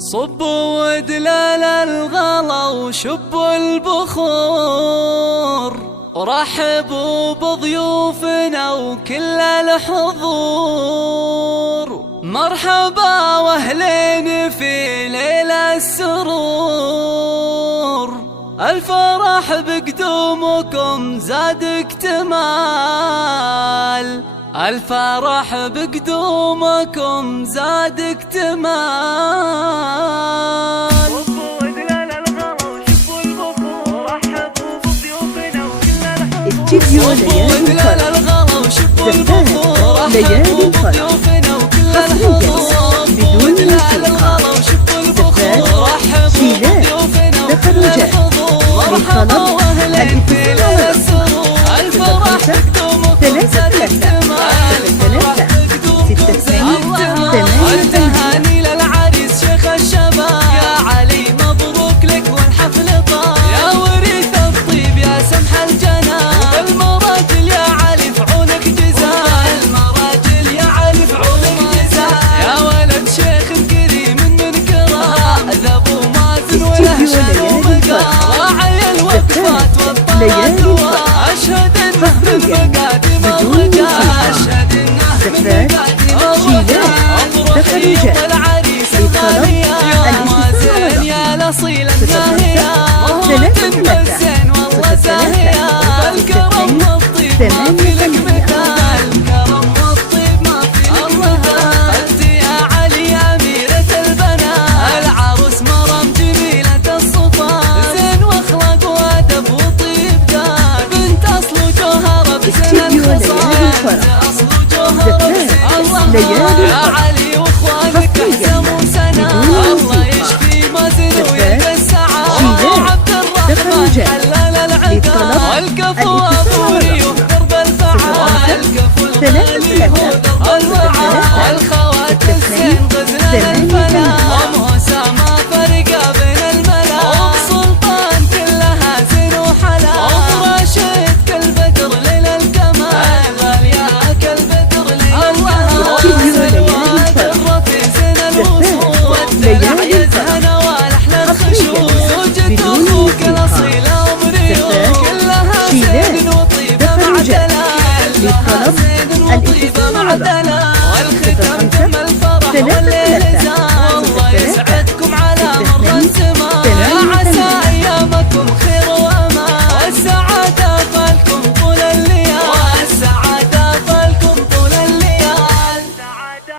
صبوا ودلال الغلا وشبوا البخور، ورحبوا بضيوفنا وكل الحضور. مرحبا واهلين في ليل السرور، الفرح بقدومكم زاد اكتمال، الفرح بقدومكم زاد اكتمال. استديو ليالي الفرح، زفاف ليالي الفرح حصريا بدون موسيقى. زفاف شيلات تخرجات للطلب التهاني للعريس شيخ الشباب، يا علي مبروك لك والحفل طاب، يا وريث الطيب يا سمح الجناب، المراجل يا علي فعونك جزاء، المراجل يا علي فعونك جزاء، يا ولد شيخ كريم من كرام، ذا ابو مازن وله شان ومقام، راعي الوقفات والطلات، اشهد انه بالمقادم الرجال، اشهد انه تخرجات للطلب الاستفسار يا الاصيل الناهية، بالزين والله زاهية، الكرم والطيب ما في لك مثال، الكرم والطيب ما في لك مثال. انت يا علي اميرة البنات، العروس مرم جميلة الصفات، زين واخلاق وادب وطيب داد، بنت اصل وجوهرة بسن الخصال، اصل وجوهرة بسن ليالي يا علي واخوانك احزموا سنة، الله يشفي مازن ويلقى السعادة، وعبد الرحمن حلال العدا والقفا